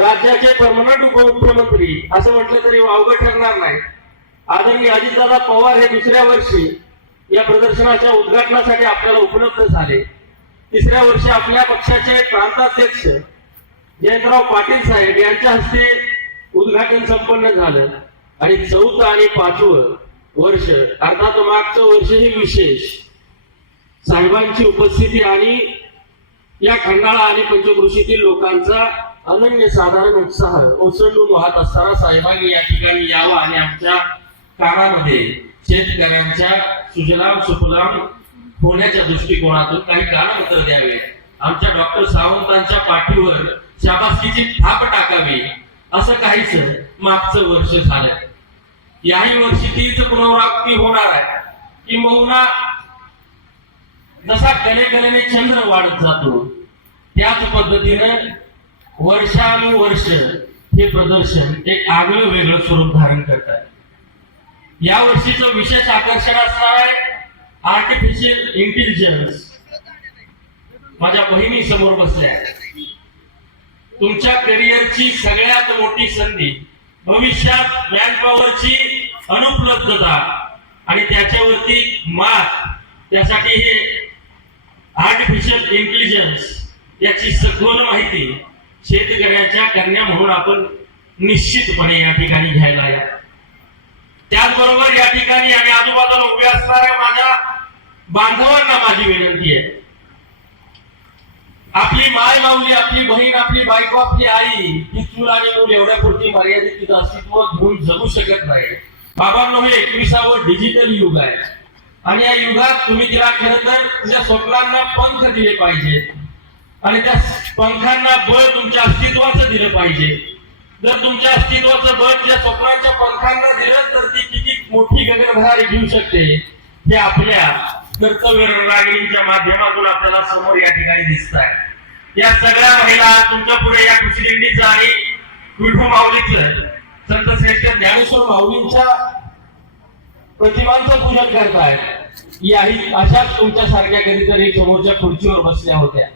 राज्याचे परमनंट उपमुख्यमंत्री असं म्हटलं तरी वावगं ठरणार नाही. आदरणीय अजितदादा पवार हे दुसऱ्या वर्षी या प्रदर्शनाच्या उद्घाटनासाठी आपल्याला उपलब्ध झाले. तिसऱ्या वर्षी आपल्या पक्षाचे प्रांताध्यक्ष जयंतराव पाटील साहेब यांच्या हस्ते उद्घाटन संपन्न झालं. आणि चौथं आणि पाचवं वर्ष अर्थात मागचं वर्ष हे विशेष साहेबांची उपस्थिती आणि या खंडाळा आणि पंचकृषीतील लोकांचा अनन्य साधारण उत्साह ओसंडून वाहत असताना साहेबांनी या ठिकाणी यावं आणि आमच्या काळामध्ये शेतकऱ्यांच्या सुजलाम सुफलाम होण्याच्या दृष्टिकोनातून काही कारणपत्र द्यावे आमच्या डॉक्टर सावंतांच्या पाठीवर शाबासकीची थाप टाकावी असं काहीच मागचं वर्ष झालं. याही वर्षी तीच पुनरावृत्ती होणार आहे. किंबहुना जसा कलेकलेने चंद्र वाढत जातो त्याच पद्धतीनं वर्षानुवर्ष हे प्रदर्शन एक आगळं वेगळं स्वरूप धारण करत आहे. या वर्षीचं विशेष आकर्षण असणार आहे आर्टिफिशियल इंटेलिजन्स माझ्या बहिणी समोर बसल्या तुमच्या करिअरची सगळ्यात मोठी संधी भविष्यात मॅनपॉवरची अनुपलब्धता आणि त्याच्यावरती मात त्यासाठी हे आर्टिफिशियल इंटेलिजन्स याची सखोल माहिती शेतकऱ्याच्या कन्या म्हणून आपण निश्चितपणे या ठिकाणी घ्यायला या. त्याचबरोबर या ठिकाणी आणि आजूबाजूला उभे असणाऱ्या माझ्या बांधवांना माझी विनंती आहे. आपली माय माऊली आपली बहीण आपली बायको आपली आई ही चूल आणि मूल एवढ्या पुरती मर्यादित तिचं अस्तित्व घेऊन जगू शकत नाही. बाबांनो हे एकविसावं डिजिटल युग आहे. आणि या युगात तुम्ही तिला खरं तर तुझ्या स्वप्नांना पंख दिले पाहिजेत. आणि त्या पंखांना बळ तुमच्या अस्तित्वाचं दिलं पाहिजे. जर तुमच्या अस्तित्वाचं बळ तुझ्या स्वप्नांच्या पंखांना दिलं तर ती किती मोठी गगनभरारी घेऊ शकते? हे आपल्या कर्तव्य रागिणीच्या माध्यमातून आपल्याला समोर या ठिकाणी दिसत आहे या सगळ्या महिला तुमच्यापुढे या कृषीदिंडीचं आणि विठू माऊलीचं संत श्रेष्ठ ज्ञानेश्वर माऊलींच्या प्रतिमांचं पूजन करतायत याही अशाच तुमच्या सारख्या कधीतरी समोरच्या खुर्चीवर बसल्या होत्या.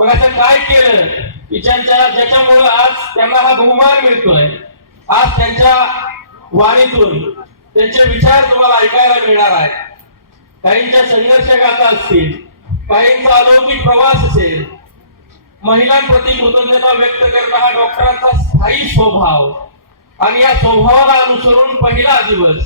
मग असं काय केलं? की ज्यांच्या ज्याच्यामुळे आज त्यांना हा बहुमान मिळतोय. आज त्यांच्या वाणीतून त्यांचे विचार तुम्हाला ऐकायला मिळणार आहे काहींच्या संघर्ष गाथा असतील काहींचा अलौकिक प्रवास असेल महिलांप्रती कृतज्ञता व्यक्त करणं हा डॉक्टरांचा स्थायी स्वभाव. आणि या स्वभावाला अनुसरून पहिला दिवस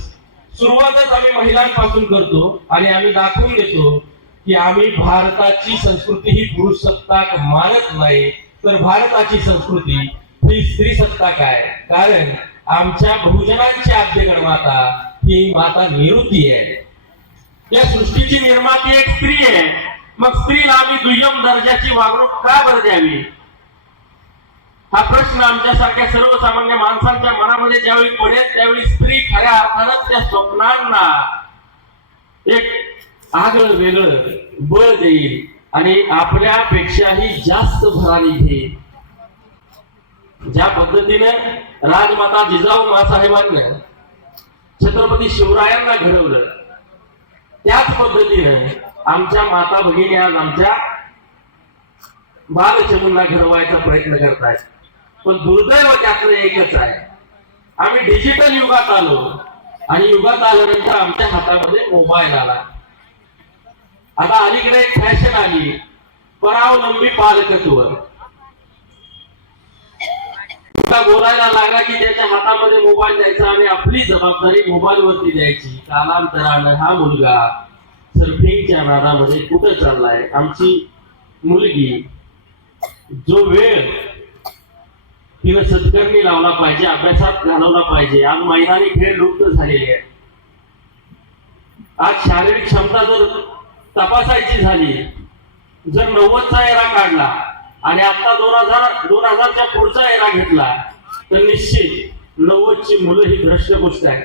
सुरुवातच आम्ही महिलांपासून करतो आणि आम्ही दाखवून देतो की आम्ही भारताची संस्कृती ही पुरुष सत्ताक मानत नाही तर भारताची संस्कृती ही स्त्री सत्ताक आहे. कारण आमच्या बहुजनांची आद्य माता ही माता निवृत्ती आहे. या सृष्टीची निर्माती एक स्त्री आहे. मग स्त्रीला आम्ही दुय्यम दर्जाची वागणूक का बरं द्यावी? हा प्रश्न आमच्यासारख्या सर्वसामान्य माणसांच्या मनामध्ये ज्यावेळी पडेल त्यावेळी स्त्री खऱ्या अर्थानं त्या स्वप्नांना एक आगळं वेगळं बळ देईल आणि आपल्यापेक्षाही जास्त भरारी घेईल. ज्या पद्धतीने राजमाता जिजाऊ मासाहेबांना छत्रपती शिवरायांना घडवलं त्याच पद्धतीने आमच्या माता भगिनी आज आमच्या बालचमूंना घडवायचा प्रयत्न करतायत. पण दुर्दैव त्यातलं एकच आहे. आम्ही डिजिटल युगात आलो आणि युगात आल्यानंतर आमच्या हातामध्ये मोबाईल आला. आता अलीकडे एक फॅशन आली. परावलंबी पालकत्व. बोलायला लागला की त्याच्या हातामध्ये मोबाईल द्यायचा आणि आपली जबाबदारी मोबाईल वरती द्यायची. कालांतरानं हा मुलगा सर्फिंगच्या नादामध्ये कुठं चाललाय? आमची मुलगी जो वेळ तिनं सत्कर्मी लावला पाहिजे अभ्यासात घालवला पाहिजे. आज मैदानी खेळ लुप्त झालेले आहेत. आज शारीरिक क्षमता जर तपासायची झाली. जर नव्वदचा एरा काढला आणि आता दोन हजार दोन हजारच्या पुढचा एरा घेतला तर निश्चित नव्वदची मुलं ही भ्रष्ट गोष्ट आहे.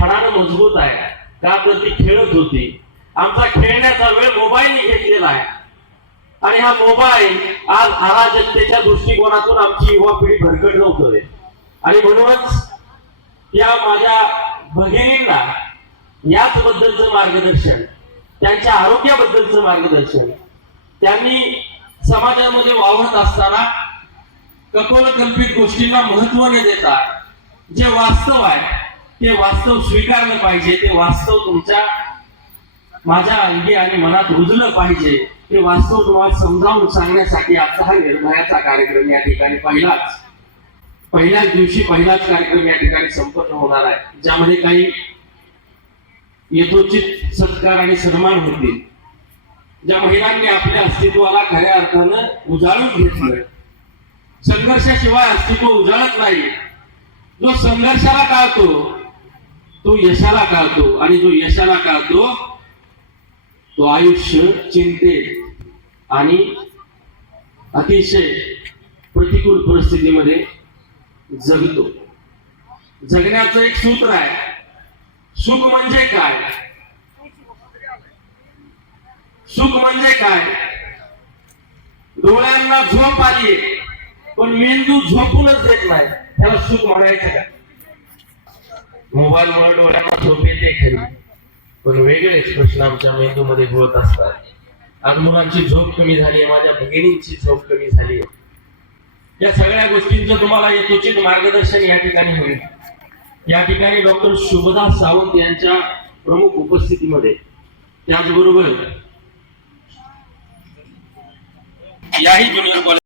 खडानं मजबूत आहे. का? तर ती खेळत होती. आमचा खेळण्याचा वेळ मोबाईलने घेतलेला आहे. आणि हा मोबाईल आज अराजकतेच्या दृष्टिकोनातून आमची युवा पिढी भरकट नव्हतोय आणि म्हणूनच या माझ्या भगिनींना याच बद्दलचं मार्गदर्शन त्यांच्या आरोग्याबद्दलचं मार्गदर्शन. त्यांनी समाजामध्ये वावरत असताना कपोलकल्पित गोष्टींना महत्त्व न देता जे वास्तव आहे ते वास्तव स्वीकारलं पाहिजे ते वास्तव तुमच्या माझ्या अंगी आणि मनात रुजलं पाहिजे. ते वास्तव तुम्हाला समजावून सांगण्यासाठी आजचा हा निर्भयाचा कार्यक्रम या ठिकाणी पहिलाच. पहिल्याच दिवशी पहिलाच कार्यक्रम या ठिकाणी संपन्न होणार आहे. ज्यामध्ये काही यथोचित सत्कार आणि सन्मान होते. ज्या महिलांनी आपल्या अस्तित्वाला खऱ्या अर्थानं उजाळून घेतलं संघर्षाशिवाय अस्तित्व उजाळत नाही. जो संघर्षाला काळतो तो यशाला काळतो आणि जो यशाला काळतो तो आयुष्य चिंते आणि अतिशय प्रतिकूल परिस्थितीमध्ये जगतो. जगण्याचं एक सूत्र आहे. सुख म्हणजे काय? सुख म्हणजे काय? डोळ्यांना झोप आली पण मेंदू झोपूनच देत नाही. त्याला सुख म्हणायचं का? मोबाईल मुळे डोळ्यांना झोप येते खरी पण वेगळेच प्रश्न आमच्या मेंदूमध्ये होत असतात. आज मुलांची झोप कमी झाली आहे माझ्या बहिणींची झोप कमी झाली. आहे या सगळ्या गोष्टींचं तुम्हाला यथोचित मार्गदर्शन या ठिकाणी होईल. या ठिकाणी डॉक्टर शुभदास सावंत यांच्या प्रमुख उपस्थितीमध्ये. त्याचबरोबर याही ज्युनियर कॉलेज